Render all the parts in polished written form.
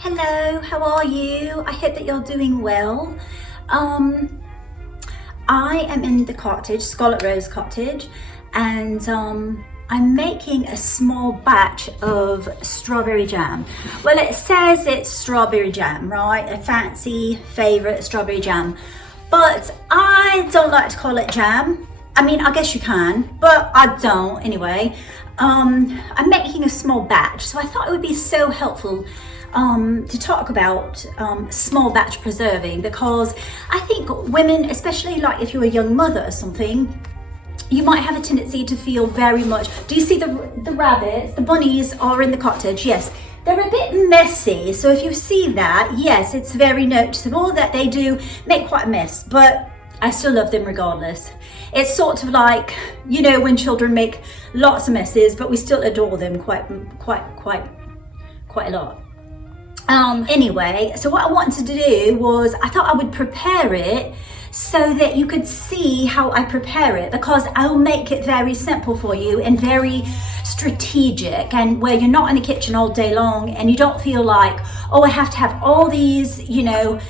Hello, how are you? I hope that you're doing well. I am in the cottage, Scarlet Rose Cottage, and I'm making a small batch of strawberry jam. Well, it says it's strawberry jam, right? A fancy favorite strawberry jam, but I don't like to call it jam. I mean, I guess you can, but I don't anyway. I'm making a small batch, so I thought it would be so helpful to talk about small batch preserving, because I think women, especially like if you're a young mother or something, you might have a tendency to feel very much. Do you see the rabbits? The bunnies are in the cottage. Yes, they're a bit messy. So if you see that, yes, it's very noticeable that they do make quite a mess, but I still love them regardless. It's sort of like, you know, when children make lots of messes, but we still adore them quite a lot. Anyway, so what I wanted to do was I thought I would prepare it so that you could see how I prepare it, because I'll make it very simple for you and very strategic, and where you're not in the kitchen all day long and you don't feel like, oh, I have to have all these, you know,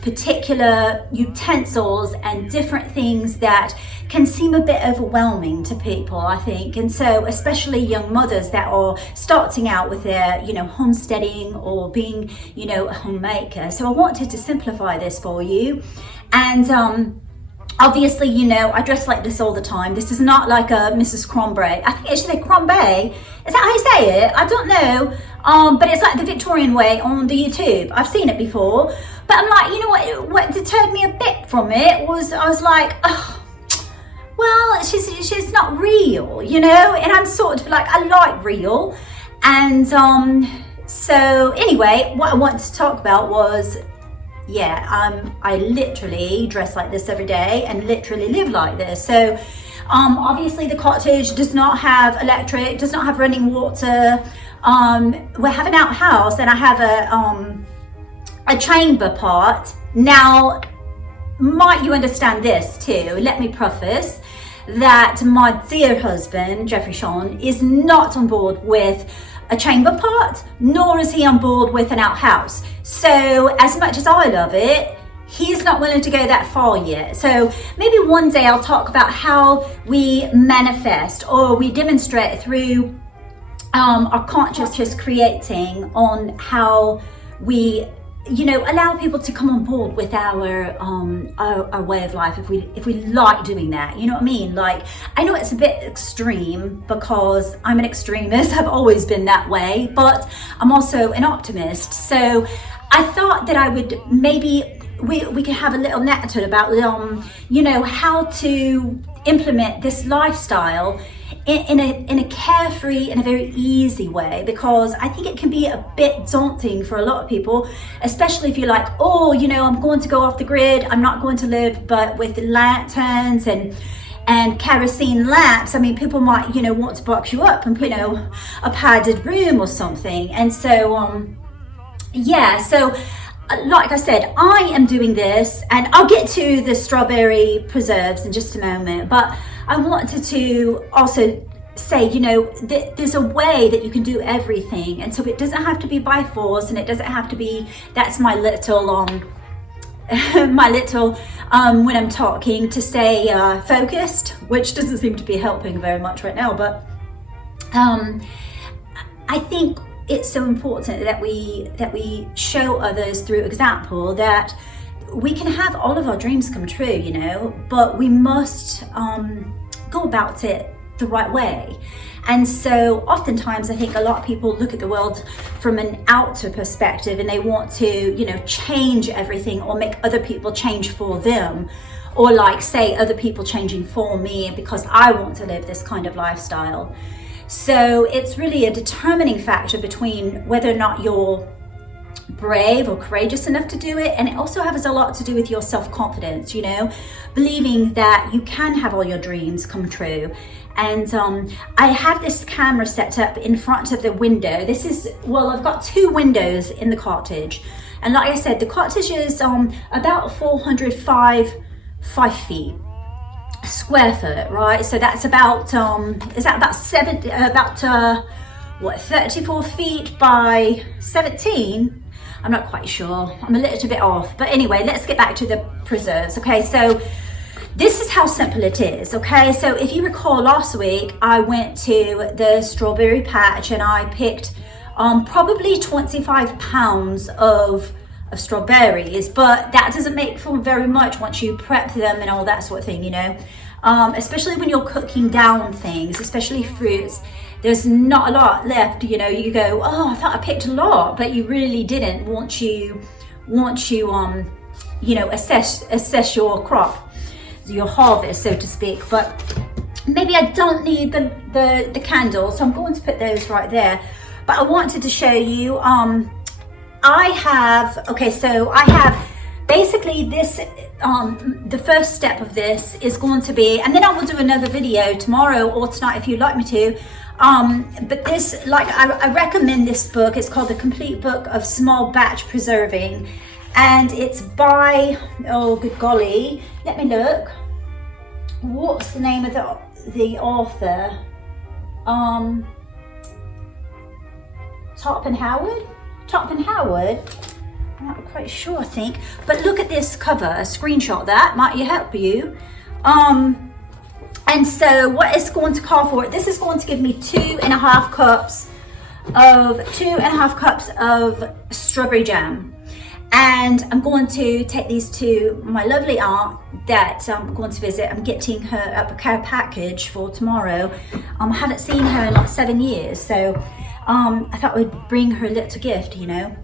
particular utensils and different things that can seem a bit overwhelming to people, I think. And so especially young mothers that are starting out with their, you know, homesteading or being, you know, a homemaker. So I wanted to simplify this for you. And obviously, you know, I dress like this all the time. This is not like a Mrs. Crombie. I think it should say Crombie. Is that how you say it? I don't know. But it's like the Victorian way on the YouTube. I've seen it before. But I'm like, you know what deterred me a bit from it was, I was like, oh, well, she's not real, you know? And I'm sort of like, I like real. And so anyway, what I wanted to talk about was, I literally dress like this every day and literally live like this. So obviously the cottage does not have electric, does not have running water. We have an outhouse, and I have a chamber pot. Now, might you understand this too? Let me preface that my dear husband, Jeffrey Sean, is not on board with a chamber pot, nor is he on board with an outhouse. So as much as I love it, he's not willing to go that far yet. So maybe one day I'll talk about how we manifest or we demonstrate through our conscious creating on how we, you know, allow people to come on board with our way of life if we like doing that, you know what I mean? Like, I know it's a bit extreme because I'm an extremist. I've always been that way, but I'm also an optimist. So I thought that I would maybe we could have a little nectar about you know, how to implement this lifestyle in a carefree and a very easy way, because I think it can be a bit daunting for a lot of people, especially if you're like, oh, you know, I'm going to go off the grid, I'm not going to live but with lanterns and kerosene lamps. I mean, people might, you know, want to box you up and put, you know, a padded room or something. And so so like I said, I am doing this, and I'll get to the strawberry preserves in just a moment, but I wanted to also say, you know, there's a way that you can do everything, and so it doesn't have to be by force, and it doesn't have to be, that's my little when I'm talking, to stay focused, which doesn't seem to be helping very much right now. But I think it's so important that we show others through example that we can have all of our dreams come true, you know, but we must go about it the right way. And so oftentimes I think a lot of people look at the world from an outer perspective, and they want to, you know, change everything or make other people change for them, or like say other people changing for me because I want to live this kind of lifestyle. So it's really a determining factor between whether or not you're brave or courageous enough to do it. And it also has a lot to do with your self-confidence, you know, believing that you can have all your dreams come true. And I have this camera set up in front of the window. This is, well, I've got two windows in the cottage. And like I said, the cottage is about 405 feet. Square foot, right? So that's about is that about what, 34 feet by 17. I'm not quite sure. I'm a little bit off. But anyway, let's get back to the preserves. Okay, so this is how simple it is. Okay, so if you recall last week, I went to the strawberry patch and I picked probably 25 pounds of strawberries, but that doesn't make for very much once you prep them and all that sort of thing, you know. Especially when you're cooking down things, especially fruits, there's not a lot left, you know. You go, oh, I thought I picked a lot, but you really didn't once you you know, assess your crop, your harvest, so to speak. But maybe I don't need the candles, so I'm going to put those right there. But I wanted to show you, I have basically this, the first step of this is going to be, and then I will do another video tomorrow or tonight if you'd like me to, but this, like, I recommend this book. It's called The Complete Book of Small Batch Preserving, and it's by, oh good golly, let me look, what's the name of the author? Top and Howard. I'm not quite sure, I think, but look at this cover, a screenshot that might help you. And so what it's going to call for, this is going to give me 2.5 cups of strawberry jam. And I'm going to take these to my lovely aunt that I'm going to visit. I'm getting her a care package for tomorrow. I haven't seen her in like 7 years, so I thought I would bring her a little gift, you know.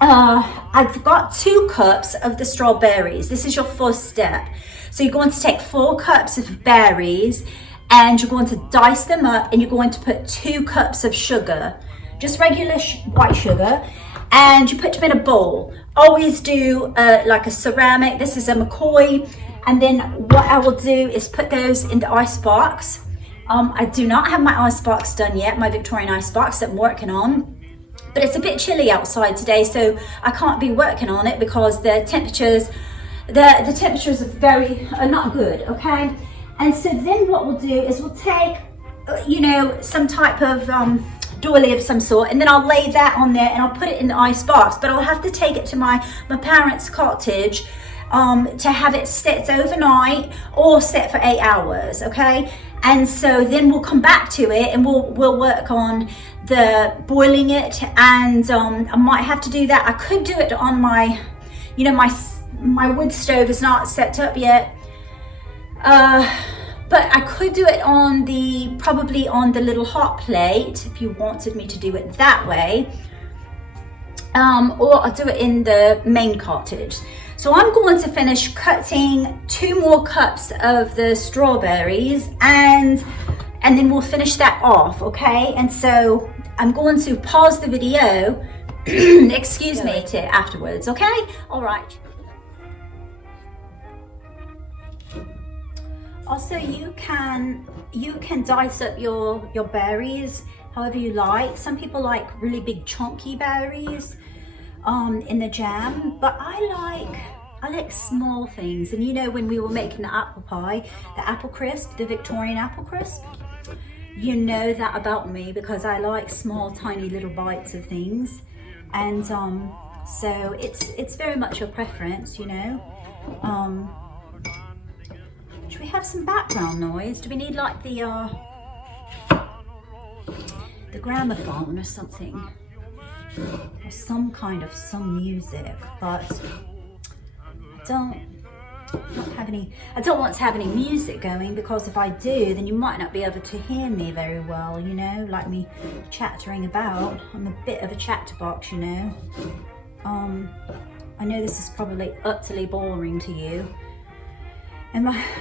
I've got 2 cups of the strawberries. This is your first step. So you're going to take 4 cups of berries and you're going to dice them up, and you're going to put 2 cups of sugar, just regular white sugar, and you put them in a bowl. Always do like a ceramic. This is a McCoy. And then what I will do is put those in the ice box. I do not have my ice box done yet, my Victorian ice box that I'm working on. But it's a bit chilly outside today, so I can't be working on it because the temperatures are not good, okay? And so then what we'll do is we'll take, you know, some type of doily of some sort, and then I'll lay that on there and I'll put it in the ice box. But I'll have to take it to my parents' cottage to have it set overnight or set for 8 hours, okay? And so then we'll come back to it and we'll work on the boiling it, and I might have to do that. I could do it on my, you know, my wood stove is not set up yet, but I could do it on probably on the little hot plate if you wanted me to do it that way, or I'll do it in the main cottage. So I'm going to finish cutting 2 more cups of the strawberries, and then we'll finish that off, okay? And so I'm going to pause the video, excuse me, afterwards, okay? All right. Also, you can dice up your berries however you like. Some people like really big chunky berries in the jam, but I like small things. And you know, when we were making the apple pie, the apple crisp, the Victorian apple crisp, you know that about me because I like small tiny little bites of things. And so it's very much your preference, you know. Should we have some background noise? Do we need like the gramophone or something, or some music? But I don't want to have any music going, because if I do, then you might not be able to hear me very well, you know, like me chattering about. I'm a bit of a chatterbox, you know. I know this is probably utterly boring to you.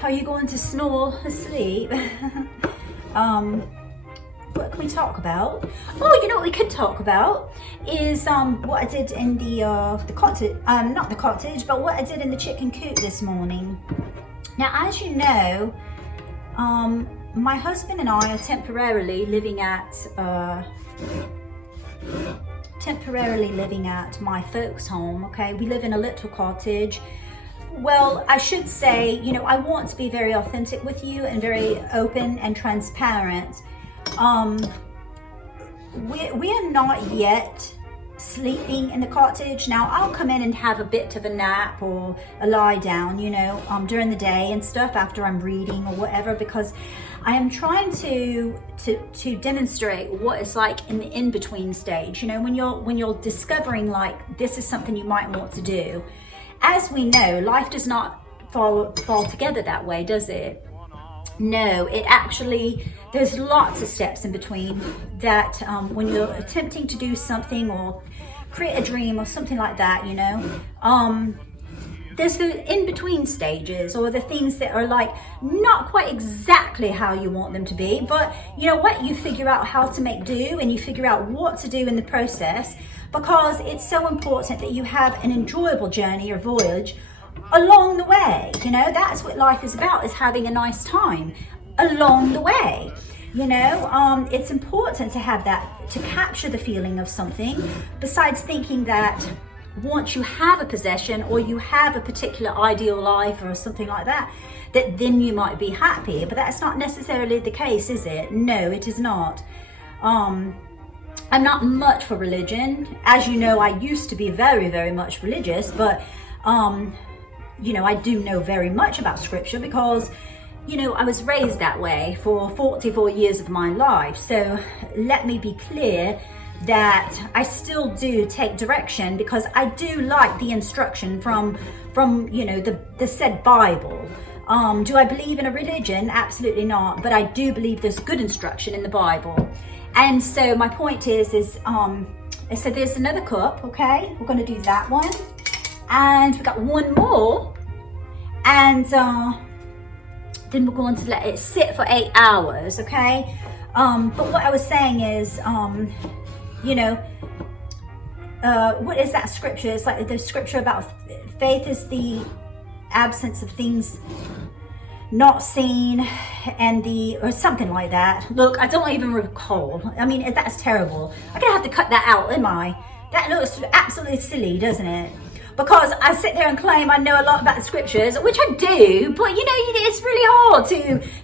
Are you going to snore asleep? What can we talk about? Oh, you know what we could talk about is what I did in the cottage, not the cottage, but what I did in the chicken coop this morning. Now, as you know, my husband and I are temporarily living at my folks' home, okay? We live in a little cottage. Well, I should say, you know, I want to be very authentic with you and very open and transparent. we are not yet sleeping in the cottage. Now I'll come in and have a bit of a nap or a lie down, you know, during the day and stuff after I'm reading or whatever, because I am trying to demonstrate what it's like in the in-between stage, you know, when you're discovering like this is something you might want to do. As we know, life does not fall together that way, does it? No, it actually, there's lots of steps in between that when you're attempting to do something or create a dream or something like that, you know, there's the in-between stages, or the things that are like not quite exactly how you want them to be, but you know what, you figure out how to make do, and you figure out what to do in the process, because it's so important that you have an enjoyable journey or voyage along the way. You know, that's what life is about, is having a nice time along the way. You know, it's important to have that, to capture the feeling of something, besides thinking that once you have a possession or you have a particular ideal life or something like that, that then you might be happy. But that's not necessarily the case, is it? No, it is not. I'm not much for religion. As you know, I used to be very, very much religious, but you know, I do know very much about scripture because, you know, I was raised that way for 44 years of my life. So let me be clear that I still do take direction, because I do like the instruction from you know, the said Bible. Do I believe in a religion? Absolutely not. But I do believe there's good instruction in the Bible. And so my point is so there's another cup, okay? We're going to do that one. And we've got one more. And then we're going to let it sit for 8 hours, okay? But what I was saying is, you know, what is that scripture? It's like the scripture about faith is the absence of things not seen, and or something like that. Look, I don't even recall. I mean, that's terrible. I'm gonna have to cut that out, am I? That looks absolutely silly, doesn't it? Because I sit there and claim I know a lot about the scriptures, which I do, but you know, it's really hard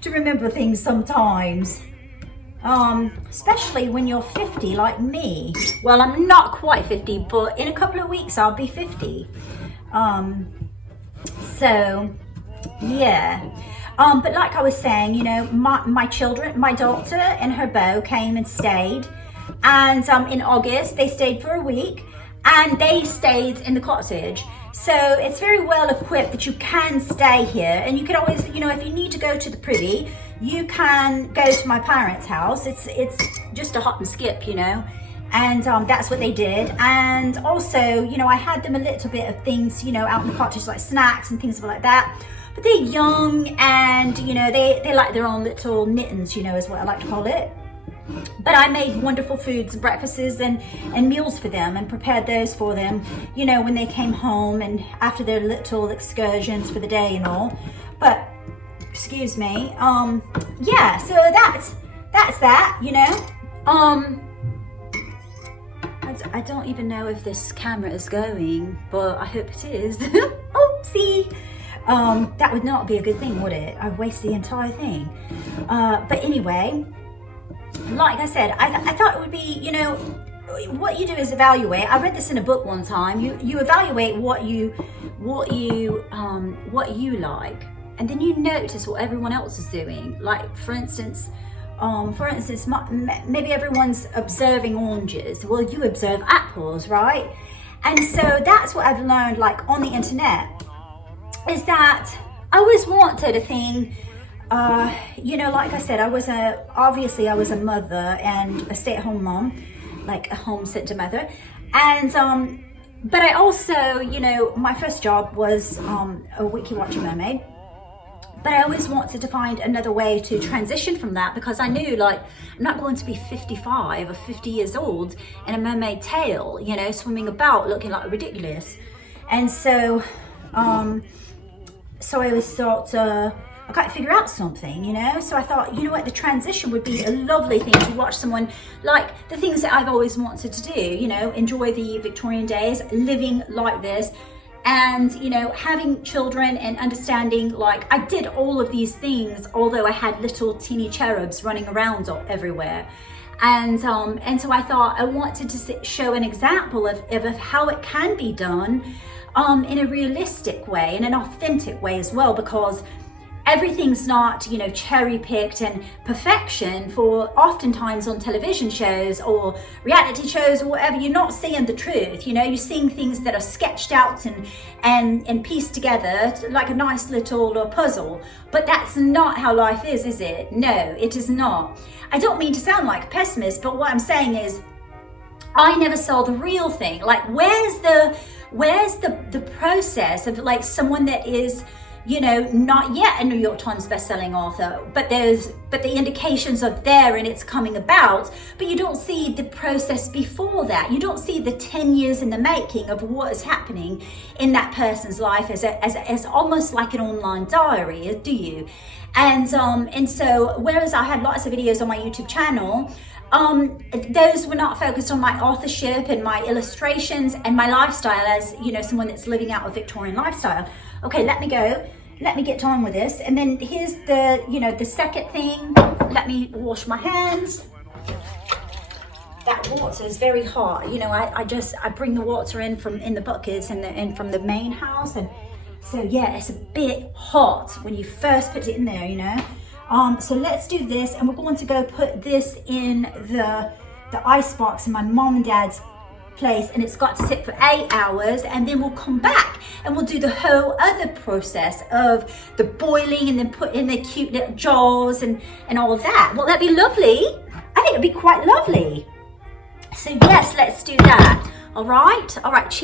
to remember things sometimes. Especially when you're 50 like me. Well, I'm not quite 50, but in a couple of weeks I'll be 50. So yeah. But like I was saying, you know, my children, my daughter and her beau came and stayed, and in August they stayed for a week, and they stayed in the cottage. So it's very well equipped that you can stay here, and you can always, you know, if you need to go to the privy, you can go to my parents' house. It's just a hop and skip, you know, and that's what they did. And also, you know, I had them a little bit of things, you know, out in the cottage, like snacks and things like that. But they're young, and you know, they like their own little mittens, you know, is what I like to call it. But I made wonderful foods, breakfasts and meals for them, and prepared those for them, you know, when they came home and after their little excursions for the day and all. But excuse me, yeah, so that's that, you know. I don't even know if this camera is going, but I hope it is. Oopsie. That would not be a good thing, would it? I'd waste the entire thing. But anyway, like I said, I thought it would be, you know, what you do is evaluate. I read this in a book one time. You evaluate what you like, and then you notice what everyone else is doing. Like for instance, maybe everyone's observing oranges. Well, you observe apples, right? And so that's what I've learned, like on the internet, is that I always wanted a thing. You know, like I said, I was a mother and a stay-at-home mom, like a home center mother, and but I also, you know, my first job was a wiki watcher mermaid. But I always wanted to find another way to transition from that, because I knew, like, I'm not going to be 55 or 50 years old in a mermaid tail, you know, swimming about looking like ridiculous. And so, so I always thought, I got to figure out something, you know. So I thought, you know what, the transition would be a lovely thing to watch someone, like the things that I've always wanted to do, you know, enjoy the Victorian days, living like this, and, you know, having children and understanding, like, I did all of these things, although I had little teeny cherubs running around everywhere. And so I thought I wanted to show an example of how it can be done in a realistic way, in an authentic way as well, because everything's not, you know, cherry picked and perfection. For oftentimes on television shows or reality shows or whatever, you're not seeing the truth. You know, you're seeing things that are sketched out and pieced together like a nice little puzzle. But that's not how life is it? No, it is not. I don't mean to sound like a pessimist, but what I'm saying is I never saw the real thing. Like, where's the process of like someone that is, you know, not yet a New York Times bestselling author, but the indications are there and it's coming about, but you don't see the process before that. You don't see the 10 years in the making of what is happening in that person's life as almost like an online diary, do you? And so whereas I had lots of videos on my YouTube channel, those were not focused on my authorship and my illustrations and my lifestyle as, you know, someone that's living out a Victorian lifestyle. Okay, let me go. Let me get on with this. And then here's the, you know, the second thing. Let me wash my hands. That water is very hot. You know, I bring the water in the buckets and from the main house. And so, yeah, it's a bit hot when you first put it in there, you know. So let's do this, and we're going to go put this in the ice box in my mom and dad's place, and it's got to sit for 8 hours, and then we'll come back and we'll do the whole other process of the boiling and then put in the cute little jars and all of that. Will that be lovely? I think it'd be quite lovely. So yes, let's do that. All right, cheers.